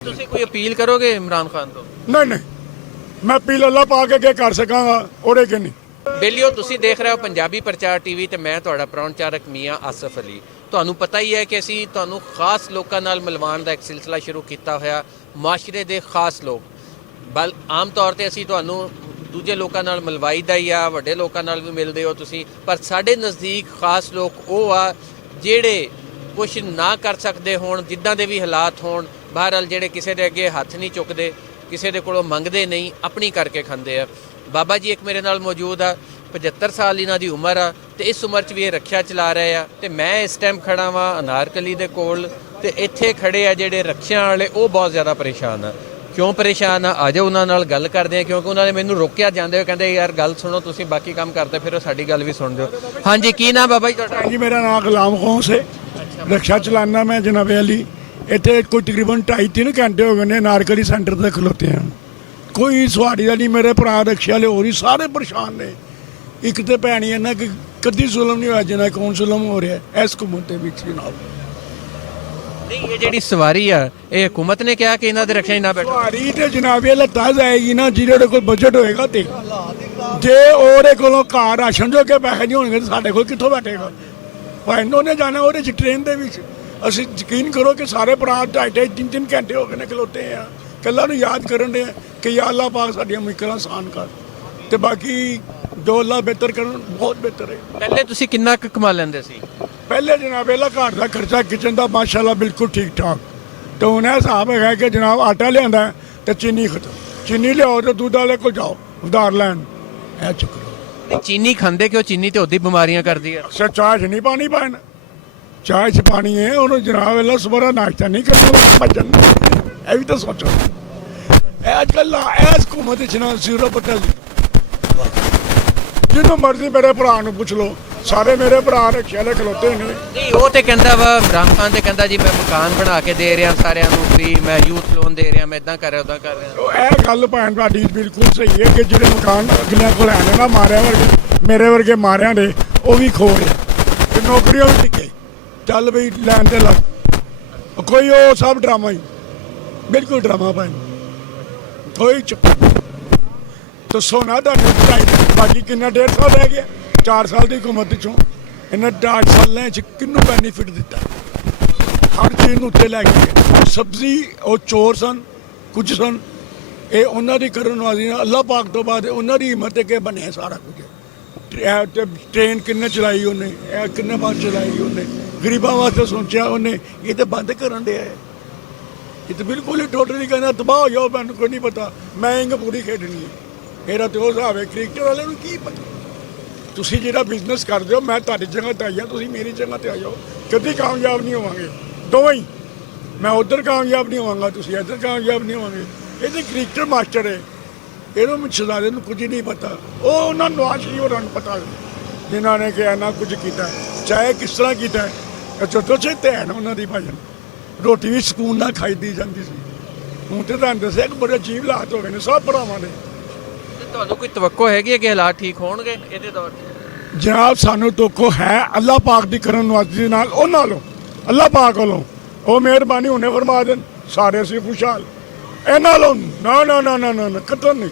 ਤੁਸੀਂ ਕੋਈ ਅਪੀਲ ਕਰੋਗੇ ਇਮਰਾਨ ਖਾਨ ਤੋਂ? ਨਹੀਂ ਮੈਂ ਅਪੀਲ ਅੱਲਾ ਪਾ ਕੇ ਅੱਗੇ ਕਰ ਸਕਾਂਗਾ ਉਹਦੇ ਕਿ ਨਹੀਂ। ਬੇਲੀਓ, ਤੁਸੀਂ ਦੇਖ ਰਹੇ ਹੋ ਪੰਜਾਬੀ ਪ੍ਰਚਾਰ ਟੀਵੀ ਤੇ ਮੈਂ ਤੁਹਾਡਾ ਪ੍ਰੌਣਚਾਰਕ ਮੀਆਂ ਆਸਫ ਅਲੀ। ਤੁਹਾਨੂੰ ਪਤਾ ਹੀ ਹੈ ਕਿ ਅਸੀਂ ਤੁਹਾਨੂੰ ਖਾਸ ਲੋਕਾਂ ਨਾਲ ਮਿਲਵਾਉਣ ਦਾ ਇੱਕ ਸਿਲਸਿਲਾ ਸ਼ੁਰੂ ਕੀਤਾ ਹੋਇਆ। ਮਾਸ਼ਰੇ ਦੇ ਖਾਸ ਲੋਕ ਆਮ ਤੌਰ ਤੇ ਅਸੀਂ ਤੁਹਾਨੂੰ ਦੂਜੇ ਲੋਕਾਂ ਨਾਲ ਮਿਲਵਾਈਦਾ ਹੀ ਆ, ਵੱਡੇ ਲੋਕਾਂ ਨਾਲ ਵੀ ਮਿਲਦੇ ਹੋ ਤੁਸੀਂ, ਪਰ ਸਾਡੇ ਨਜ਼ਦੀਕ ਖਾਸ ਲੋਕ ਉਹ ਆ ਜਿਹੜੇ ਕੁਛ ਨਾ ਕਰ ਸਕਦੇ ਹੋਣ, ਜਿੱਦਾਂ ਦੇ ਵੀ ਹਾਲਾਤ ਹੋਣ, ਬਹਰਹਾਲ ਜਿਹੜੇ ਕਿਸੇ ਦੇ ਅੱਗੇ ਹੱਥ ਨਹੀਂ ਚੁੱਕਦੇ, ਕਿਸੇ ਦੇ ਕੋਲੋਂ ਮੰਗਦੇ ਨਹੀਂ, ਆਪਣੀ ਕਰਕੇ ਖਾਂਦੇ ਆ। ਬਾਬਾ ਜੀ ਇੱਕ ਮੇਰੇ ਨਾਲ ਮੌਜੂਦ ਆ, 75 ਸਾਲ ਇਹਨਾਂ ਦੀ ਉਮਰ ਆ ਤੇ ਇਸ ਉਮਰ 'ਚ ਵੀ ਇਹ ਰੱਖਿਆ ਚਲਾ ਰਹੇ ਆ ਤੇ ਮੈਂ ਇਸ ਟਾਈਮ ਖੜਾ ਵਾਂ ਅਨਾਰਕਲੀ ਦੇ ਕੋਲ ਤੇ ਇੱਥੇ ਖੜੇ ਆ ਜਿਹੜੇ ਰੱਖਿਆਂ ਵਾਲੇ, ਉਹ ਬਹੁਤ ਜ਼ਿਆਦਾ ਪਰੇਸ਼ਾਨ ਆ। ਕਿਉਂ ਪਰੇਸ਼ਾਨ ਆ? ਆ ਜਾਓ ਉਹਨਾਂ ਨਾਲ ਗੱਲ ਕਰਦੇ ਆ, ਕਿਉਂਕਿ ਉਹਨਾਂ ਨੇ ਮੈਨੂੰ ਰੋਕਿਆ ਜਾਂਦੇ ਹੋਏ, ਕਹਿੰਦੇ ਯਾਰ ਗੱਲ ਸੁਣੋ, ਤੁਸੀਂ ਬਾਕੀ ਕੰਮ ਕਰਦੇ ਫਿਰ ਸਾਡੀ ਗੱਲ ਵੀ ਸੁਣ ਦਿਓ। ਹਾਂਜੀ, ਕੀ ਨਾਮ ਬਾਬਾ ਜੀ ਤੁਹਾਡਾ? जी मेरा नाम गुलाम खान से रक्षा चलाना मैं जनाबे अली। इतने कोई तकरीबन 2.5-3 घंटे हो गए ने नारकली सेंटर ते खलोते हैं, कोई सवारी का नहीं। मेरे भरा रक्षा वाले हो रही सारे परेशान ने। एक तो भैन इन्ना कि कदी जुलम नहीं होया जिन्ना कौन जुलम हो रहा है इस हुकूमत के विच जनाब। नहीं, ये ਜਿਹੜੀ ਸਵਾਰੀ ਆ ਇਹ ਹਕੂਮਤ ਨੇ ਕਿਹਾ ਕਿ ਇਹਨਾਂ ਦੇ ਰਕਸ਼ਾ ਹੀ ਨਾ ਬੈਠੋ। सवारी तो जनाबे लत्ता जाएगी ना जिहदे कोल बजट होएगा ते जे ਉਹਦੇ ਕੋਲੋਂ ਘਰ ਰਾਸ਼ਨ ਜੋ ਕੇ ਪੈਸੇ ਨਹੀਂ ਹੋਣਗੇ ਤਾਂ ਸਾਡੇ ਕੋਲ ਕਿੱਥੋਂ ਬੈਠੇਗਾ? ਭਾਈ ਉਹਨੇ ਜਾਣਾ ਉਹਦੇ ਚ ਟ੍ਰੇਨ ਦੇ ਵਿੱਚ। ਅਸੀਂ ਯਕੀਨ ਕਰੋ ਕਿ ਸਾਰੇ ਭਰਾ 2.5-3 ਘੰਟੇ ਹੋ ਗਏ ਨੇ ਖਲੋਤੇ ਆ, ਕੱਲਾ ਨੂੰ ਯਾਦ ਕਰਨ ਦੇ ਕਿ ਯਾ ਅੱਲਾ ਪਾਕ ਸਾਡੀਆਂ ਮੁਸ਼ਕਲਾਂ ਆਸਾਨ ਕਰ ਤੇ ਬਾਕੀ ਜੋ ਅੱਲਾ ਬਿਹਤਰ ਕਰਨ ਬਹੁਤ ਬਿਹਤਰ ਹੈ। ਪਹਿਲੇ ਤੁਸੀਂ ਕਿੰਨਾ ਕੁ ਕਮਾ ਲੈਂਦੇ ਸੀ? ਪਹਿਲੇ ਜਨਾਬ ਇਹਦਾ ਘਰ ਦਾ ਖਰਚਾ ਕਿਚਨ ਦਾ ਮਾਸ਼ਾਅੱਲਾ ਬਿਲਕੁਲ ਠੀਕ ਠਾਕ। ਤੇ ਹੁਣ ਇਹ ਹਿਸਾਬ ਹੈਗਾ ਕਿ ਜਨਾਬ ਆਟਾ ਲਿਆਂਦਾ ਤੇ ਚੀਨੀ ਖਤਮ, ਚੀਨੀ ਲਿਆਓ ਤੇ ਦੁੱਧ ਵਾਲੇ ਕੋਲ ਜਾਓ ਉਧਾਰ ਲੈਣ, ਇਹ ਚੱਕਰ। ਨਹੀਂ, ਚੀਨੀ ਖਾਂਦੇ ਕਿਉਂ? ਚੀਨੀ ਤੇ ਉਹਦੀ ਬਿਮਾਰੀਆਂ ਕਰਦੀ ਆ। ਅੱਛਾ, ਚਾਹ 'ਚ ਨਹੀਂ ਪਾਣੀ ਪਾਣਾ, ਚਾਹ 'ਚ ਪਾਣੀ ਹੈ ਉਹਨੂੰ ਜਨਾਬ ਇਹਦਾ ਸਵੇਰਾ ਨਾਸ਼ਤਾ ਨਹੀਂ ਕਰਨਾ ਭੱਜਣ। ਇਹ ਵੀ ਤਾਂ ਸੋਚੋ ਇਹ ਅੱਜ ਕੱਲ੍ਹ ਇਸ ਹਕੂਮਤ 'ਚ ਨਾ ਜ਼ੀਰੋ ਪੱਟਾ ਜਿਹਨੂੰ ਮਰਜ਼ੀ ਮੇਰੇ ਭਰਾ ਨੂੰ ਪੁੱਛ ਲਓ, ਸਾਰੇ ਮੇਰੇ ਭਰਾ ਰੱਖੇ ਵਾਲੇ ਖਲੋਤੇ ਨੇ। ਨਹੀਂ, ਉਹ ਤੇ ਕਹਿੰਦਾ ਵਾ ਇਮਰਾਨ ਖਾਨ ਤੇ ਕਹਿੰਦਾ ਜੀ ਮੈਂ ਮਕਾਨ ਬਣਾ ਕੇ ਦੇ ਰਿਹਾ ਸਾਰਿਆਂ ਨੂੰ ਫ੍ਰੀ, ਮੈਂ ਯੂਥ ਲੋਨ ਦੇ ਰਿਹਾ, ਮੈਂ ਇਦਾਂ ਕਰ ਰਿਹਾ, ਉਦਾਂ ਕਰ ਰਿਹਾ। ਇਹ ਗੱਲ ਭੈਣ ਤੁਹਾਡੀ ਬਿਲਕੁਲ ਸਹੀ ਹੈ ਕਿ ਜਿਹੜੇ ਮਕਾਨ ਅਗਲਿਆਂ ਕੋਲ ਹੈ ਨਾ ਮਾਰਿਆ ਵਰਗੇ ਮੇਰੇ ਵਰਗੇ ਮਾਰਿਆਂ ਦੇ ਉਹ ਵੀ ਖੋ ਰਹੇ ਤੇ ਨੌਕਰੀਆਂ ਵੀ ਟਿੱਕੇ ਚੱਲ ਬਈ ਲੈਣ ਦੇ ਲੱਗ ਕੋਈ ਉਹ ਸਭ ਡਰਾਮਾ ਹੀ, ਬਿਲਕੁਲ ਡਰਾਮਾ ਭੈਣ, ਕੋਈ ਚੱਕਰ ਦੱਸੋ ਨਾ ਤੁਹਾਨੂੰ ਬਾਕੀ ਕਿੰਨਾ 1.5 ਸਾਲ ਰਹਿ ਗਿਆ 4 ਸਾਲ ਦੀ ਹਕੂਮਤ ਚੋਂ ਇਹਨਾਂ 8 ਸਾਲਾਂ 'ਚ ਕਿਹਨੂੰ ਬੈਨੀਫਿਟ ਦਿੱਤਾ? ਹਰ ਚੀਜ਼ ਨੂੰ ਉੱਤੇ ਲੈ ਕੇ ਸਬਜ਼ੀ ਉਹ ਚੋਰ ਸਨ, ਕੁਝ ਸਨ, ਇਹ ਉਹਨਾਂ ਦੀ ਕਰਨ ਵਾਲੀ ਅੱਲਾਹ ਪਾਕ ਤੋਂ ਬਾਅਦ ਉਹਨਾਂ ਦੀ ਹਿੰਮਤ ਕੇ ਬਣਿਆ ਸਾਰਾ ਕੁਝ। ਟ੍ਰੇਨ ਕਿੰਨੇ ਚਲਾਈ ਉਹਨੇ, ਇਹ ਕਿੰਨੇ ਵਾਰ ਚਲਾਈ ਉਹਨੇ, ਗਰੀਬਾਂ ਵਾਸਤੇ ਸੋਚਿਆ ਉਹਨੇ। ਇਹ ਤਾਂ ਬੰਦ ਕਰਨ ਡਿਆ ਹੈ, ਇਹ ਤਾਂ ਬਿਲਕੁਲ ਹੀ ਟੋਟਲੀ ਕਹਿੰਦਾ ਤਬਾਹ ਹੋ ਜਾਓ, ਮੈਨੂੰ ਕੋਈ ਨਹੀਂ ਪਤਾ, ਮੈਂ ਇੰਗ ਪੂਰੀ ਖੇਡਣੀ ਹੈ। ਇਹਦਾ ਤੇ ਉਹ ਹਿਸਾਬ ਹੈ ਕ੍ਰਿਕਟਰ ਵਾਲੇ ਨੂੰ ਕੀ ਪਤਾ। ਤੁਸੀਂ ਜਿਹੜਾ ਬਿਜ਼ਨਸ ਕਰਦੇ ਹੋ, ਮੈਂ ਤੁਹਾਡੀ ਜਗ੍ਹਾ 'ਤੇ ਆਈਆ, ਤੁਸੀਂ ਮੇਰੀ ਜਗ੍ਹਾ 'ਤੇ ਆ ਜਾਓ, ਕਦੀ ਕਾਮਯਾਬ ਨਹੀਂ ਹੋਵਾਂਗੇ ਦੋਵੇਂ ਹੀ। ਮੈਂ ਉੱਧਰ ਕਾਮਯਾਬ ਨਹੀਂ ਹੋਵਾਂਗਾ, ਤੁਸੀਂ ਇੱਧਰ ਕਾਮਯਾਬ ਨਹੀਂ ਹੋਵਾਂਗੇ। ਇਹ ਤਾਂ ਕ੍ਰਿਕਟਰ ਮਾਸਟਰ ਹੈ, ਇਹਨੂੰ ਸ਼ਹਿਜ਼ਾਦੇ ਨੂੰ ਕੁਝ ਨਹੀਂ ਪਤਾ। ਉਹ ਉਹਨਾਂ ਨਵਾਜ਼ ਸ਼ਰੀਫ ਹੋਰਾਂ ਨੂੰ ਪਤਾ ਜਿਨ੍ਹਾਂ ਨੇ ਕਿ ਇੰਨਾ ਕੁਝ ਕੀਤਾ, ਚਾਹੇ ਕਿਸ ਤਰ੍ਹਾਂ ਕੀਤਾ। ਚੌਥੋ ਛੇ ਧੈਨ ਉਹਨਾਂ ਦੀ ਭਾਜਨ ਰੋਟੀ ਵੀ ਸਕੂਨ ਨਾਲ ਖਾਈਦੀ ਜਾਂਦੀ ਸੀ। ਹੁਣ ਤੇ ਤੁਹਾਨੂੰ ਦੱਸਿਆ ਕਿ ਬੜੇ ਅਜੀਬ ਹਾਲਾਤ ਹੋ ਗਏ ਨੇ ਸਭ ਭਰਾਵਾਂ ਦੇ। ਤੁਹਾਨੂੰ ਕੋਈ ਤਵੱਕੋ ਹੈਗੀ ਹੈ ਕਿ ਹਾਲਾਤ ਠੀਕ ਹੋਣਗੇ ਇਹਦੇ ਦੌਰ 'ਚ? ਜਨਾਬ ਸਾਨੂੰ ਤੋਕੋ ਹੈ ਅੱਲਾਹ ਪਾਕ ਦੀ ਕਰਨ ਨਵਾਜ਼ੀ ਨਾਲ, ਉਹ ਨਾਲੋਂ ਅੱਲਾਹ ਪਾਕ ਵੱਲੋਂ ਉਹ ਮਿਹਰਬਾਨੀ ਉਹਨੇ ਫਰਮਾ ਦੇਣ ਸਾਰੇ ਅਸੀਂ ਖੁਸ਼ਹਾਲ। ਇਹਨਾਂ ਨਾਲੋਂ ਨਾ ਨਾ ਨਾ ਨਾ ਨਾ ਕਤਲ ਨਹੀਂ।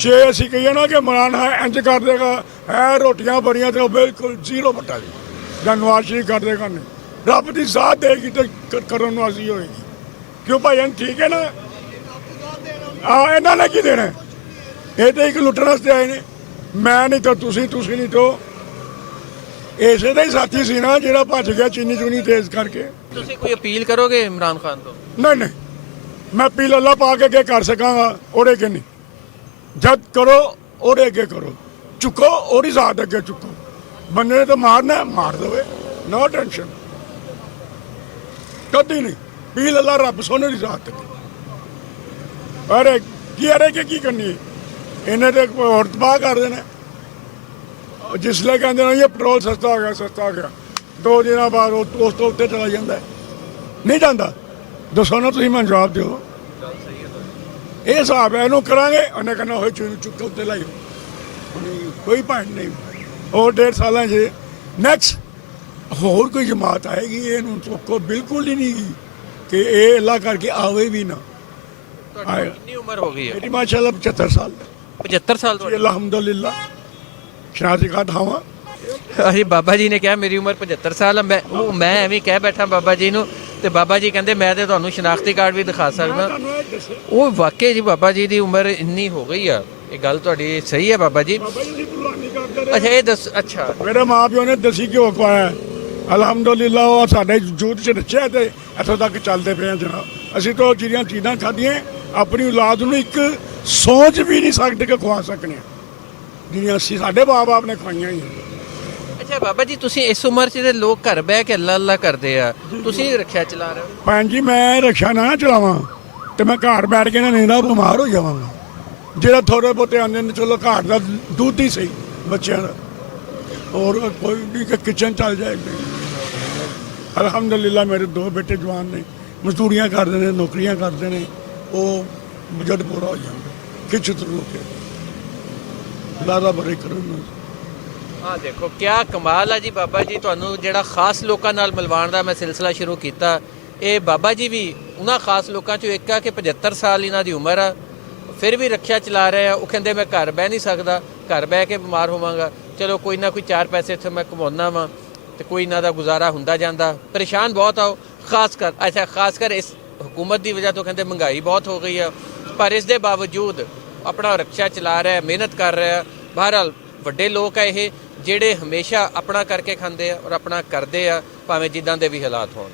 ਜੇ ਅਸੀਂ ਕਹੀਏ ਨਾ ਕਿ ਇਮਰਾਨ ਹੈ ਇੰਜ ਕਰ ਦੇਗਾ, ਹੈ ਰੋਟੀਆਂ ਬੜੀਆਂ ਤੇ ਉਹ ਬਿਲਕੁਲ ਜ਼ੀਰੋ ਪੱਟਾ ਜੀ ਜਾਂ ਨਵਾਜ਼ ਸ਼ਰੀਫ ਕਰ ਦੇਗਾ। ਨਹੀਂ, ਰੱਬ ਦੀ ਜ਼ਾਤ ਦੇਗੀ ਤੇ ਕਰਨ ਨਵਾਜ਼ੀ ਹੋਏਗੀ। ਕਿਉਂ ਭਾਈ ਠੀਕ ਹੈ ਨਾ? ਇਹਨਾਂ ਨੇ ਕੀ ਦੇਣਾ? ਇਹ ਤਾਂ ਇੱਕ ਲੁੱਟਣ ਵਾਸਤੇ ਆਏ ਨੇ। ਮੈਂ ਨਹੀਂ ਤਾਂ ਤੁਸੀਂ ਨਹੀਂ ਤਾਂ ਇਸੇ ਦਾ ਹੀ ਸਾਥੀ ਸੀ ਨਾ ਜਿਹੜਾ ਭੱਜ ਗਿਆ ਚੀਨੀ ਚੂਨੀ ਤੇਜ਼ ਕਰਕੇ। ਤੁਸੀਂ ਕੋਈ ਅਪੀਲ ਕਰੋਗੇ ਇਮਰਾਨ ਖਾਨ ਤੋਂ? ਨਹੀਂ ਮੈਂ ਅਪੀਲ ਅੱਲਾਹ ਪਾ ਕੇ ਅੱਗੇ ਕਰ ਸਕਾਂਗਾ ਉਹਦੇ ਕਿ ਨਹੀਂ। ਜਦ ਕਰੋ ਉਹਦੇ ਅੱਗੇ ਕਰੋ, ਚੁੱਕੋ ਉਹਦੀ ਜ਼ਾਤ ਅੱਗੇ ਚੁੱਕੋ। ਬੰਦੇ ਨੇ ਤਾਂ ਮਾਰਨਾ ਮਾਰ ਦੇਵੇ, ਨੋ ਟੈਨਸ਼ਨ, ਕਦੀ ਨਹੀਂ। ਅਪੀਲ ਅੱਲਾਹ ਰੱਬ ਸੋਨੇ ਦੀ ਜ਼ਾਤ ਅੱਗੇ। ਅਰੇ ਕੀ ਕਰਨੀ ਹੈ? ਇਹਨੇ ਤੇ ਹੋਰ ਤਬਾਹ ਕਰ ਦੇਣਾ। ਜਿਸ ਲਈ ਕਹਿੰਦੇ ਨੇ ਇਹ ਪੈਟਰੋਲ ਸਸਤਾ ਹੋ ਗਿਆ 2 ਦਿਨਾਂ ਬਾਅਦ ਉਸ ਤੋਂ ਉੱਤੇ ਚਲਾ ਜਾਂਦਾ, ਨਹੀਂ ਜਾਂਦਾ। ਦੱਸੋ ਨਾ ਤੁਸੀਂ ਮੈਨੂੰ ਜਵਾਬ ਦਿਓ। ਇਹ ਹਿਸਾਬ ਹੈ, ਇਹਨੂੰ ਕਰਾਂਗੇ। ਉਹਨੇ ਕਹਿੰਦਾ ਹੋਏ ਚੁੱਕ ਕੇ ਉੱਤੇ ਲਾਈਓ, ਕੋਈ ਪੁਆਇੰਟ ਨਹੀਂ। ਹੋਰ 1.5 ਸਾਲਾਂ 'ਚ ਨੈਕਸਟ ਹੋਰ ਕੋਈ ਜਮਾਤ ਆਏਗੀ, ਇਹਨੂੰ ਚੁੱਕੋ ਬਿਲਕੁਲ ਹੀ ਨਹੀਂ। ਕਿ ਇਹ ਅੱਲਾ ਕਰਕੇ ਆਵੇ ਵੀ ਨਾ। ਤੁਹਾਡੀ ਕਿੰਨੀ ਉਮਰ ਹੋ ਗਈ ਹੈ? ਮੇਰੀ ਮਾਸ਼ਾਅੱਲਾ 75 ਸਾਲ 75 ਸਾਲ ਜੀ, ਤੁਹਾਡੀ? ਅਲਹਮਦੁਲਿਲਾ ਸ਼ਾਦੀ ਕਾ ਠਾਵਾਂ। ਅਸੀਂ ਬਾਬਾ ਜੀ ਨੇ ਕਿਹਾ ਮੇਰੀ ਉਮਰ 75 ਸਾਲ ਆ। ਮੈਂ ਐਵੇਂ ਕਹਿ ਬੈਠਾ ਬਾਬਾ ਜੀ ਨੂੰ, ਤੇ ਬਾਬਾ ਜੀ ਕਹਿੰਦੇ ਮੈਂ ਤੇ ਤੁਹਾਨੂੰ ਸ਼ਨਾਖਤੀ ਕਾਰਡ ਵੀ ਦਿਖਾ ਸਕਦਾ। ਤੁਹਾਨੂੰ ਇਹ ਦੱਸੋ ਉਹ ਵਾਕਈ ਜੀ ਬਾਬਾ ਜੀ ਦੀ ਉਮਰ ਇੰਨੀ ਹੋ ਗਈ ਆ। ਇਹ ਗੱਲ ਤੁਹਾਡੀ ਸਹੀ ਹੈ ਬਾਬਾ ਜੀ। ਬਾਬਾ ਜੀ ਭਲਵਾਨੀ ਕਰਦੇ ਰਹੇ। ਅੱਛਾ ਇਹ ਦੱਸ, ਅੱਛਾ ਮੇਰੇ ਮਾਂ ਪਿਓ ਨੇ ਦੇਸੀ ਘਿਓ ਖਵਾਇਆ, ਅਲਹਮਦੁਲਿਲਾ ਉਹ ਸਾਡੇ ਜੂਤ 'ਚ ਰੱਖਿਆ ਤੇ ਇੱਥੋਂ ਤੱਕ ਚੱਲਦੇ ਪਏ ਆ ਜਨਾਬ। ਅਸੀਂ ਤਾਂ ਜਿਹੜੀਆਂ ਚੀਜ਼ਾਂ ਖਾਧੀਆਂ ਆਪਣੀ ਔਲਾਦ ਨੂੰ ਇੱਕ ਸੋਚ ਵੀ ਨਹੀਂ ਸਕਦੇ ਕਿ ਖਵਾ ਸਕਨੇ ਹਾਂ, ਜਿਹੜੀਆਂ ਅਸੀਂ ਸਾਡੇ ਮਾਂ-ਬਾਪ ਨੇ ਖਵਾਈਆਂ ਹੀ। ਅੱਛਾ ਬਾਬਾ ਜੀ, ਤੁਸੀਂ ਇਸ ਉਮਰ 'ਚ ਤੇ ਲੋਕ ਘਰ ਬਹਿ ਕੇ ਅੱਲਾ ਅੱਲਾ ਕਰਦੇ ਆ, ਤੁਸੀਂ ਰੱਖਿਆ ਚਲਾ ਰਹੇ ਹੋ? ਭੈਣ ਜੀ ਮੈਂ ਰਕਸ਼ਾ ਨਾ ਚਲਾਵਾਂ ਤੇ ਮੈਂ ਘਰ ਬੈਠ ਕੇ ਨਾ ਨੀਂਦਾ ਬਿਮਾਰ ਹੋ ਜਾਵਾਂਗਾ। ਜਿਹੜਾ ਥੋੜੇ ਬਹੁਤੇ ਆਉਂਦੇ ਨੇ ਚਲੋ ਘਰ ਦਾ ਦੁੱਧ ਹੀ ਸਹੀ ਬੱਚਿਆਂ ਦਾ, ਔਰ ਕੋਈ ਵੀ ਕਿਚਨ ਚੱਲ ਜਾਏ। ਅਲਹਮਦੁਲਿਲਾ ਮੇਰੇ 2 ਬੇਟੇ ਜਵਾਨ ਨੇ, ਮਜ਼ਦੂਰੀਆਂ ਕਰਦੇ ਨੇ, ਨੌਕਰੀਆਂ ਕਰਦੇ ਨੇ, ਉਹ ਬਜਟ ਪੂਰਾ ਹੋ ਜਾਂਦਾ ਕਿਚਤ ਰੋ ਕੇ ਲਾਦਾ ਬਰੇ ਕਰਨ। ਆਹ ਦੇਖੋ ਕਿਆ ਕਮਾਲ ਆ ਜੀ ਬਾਬਾ ਜੀ, ਤੁਹਾਨੂੰ ਜਿਹੜਾ ਖਾਸ ਲੋਕਾਂ ਨਾਲ ਮਿਲਵਾਉਣ ਦਾ ਮੈਂ ਸਿਲਸਿਲਾ ਸ਼ੁਰੂ ਕੀਤਾ, ਇਹ ਬਾਬਾ ਜੀ ਵੀ ਉਹਨਾਂ ਖਾਸ ਲੋਕਾਂ 'ਚੋਂ ਇੱਕ ਆ ਕਿ 75 ਸਾਲ ਇਹਨਾਂ ਦੀ ਉਮਰ ਆ, ਫਿਰ ਵੀ ਰੱਖਿਆ ਚਲਾ ਰਹੇ ਆ। ਉਹ ਕਹਿੰਦੇ ਮੈਂ ਘਰ ਬਹਿ ਨਹੀਂ ਸਕਦਾ, ਘਰ ਬਹਿ ਕੇ ਬਿਮਾਰ ਹੋਵਾਂਗਾ, ਚਲੋ ਕੋਈ ਨਾ ਕੋਈ 4 ਪੈਸੇ ਇੱਥੇ ਮੈਂ ਕਮਾਉਣਾ ਵਾਂ ਤੇ ਕੋਈ ਇਹਨਾਂ ਦਾ ਗੁਜ਼ਾਰਾ ਹੁੰਦਾ ਜਾਂਦਾ। ਪਰੇਸ਼ਾਨ ਬਹੁਤ ਆਓ, ਖਾਸ ਕਰ ਇਸ ਹੁਕੂਮਤ ਦੀ ਵਜ੍ਹਾ ਤੋਂ ਕਹਿੰਦੇ ਮਹਿੰਗਾਈ ਬਹੁਤ ਹੋ ਗਈ ਆ, ਪਰ ਇਸ ਦੇ ਬਾਵਜੂਦ ਆਪਣਾ ਰਕਸ਼ਾ ਚਲਾ ਰਿਹਾ, ਮਿਹਨਤ ਕਰ ਰਿਹਾ। ਬਹਰਹਾਲ ਵੱਡੇ ਲੋਕ ਆ ਇਹ, ਜਿਹੜੇ ਹਮੇਸ਼ਾ ਆਪਣਾ ਕਰਕੇ ਖਾਂਦੇ ਆ ਔਰ ਆਪਣਾ ਕਰਦੇ ਆ, ਭਾਵੇਂ ਜਿੱਦਾਂ ਦੇ ਵੀ ਹਾਲਾਤ ਹੋਣ।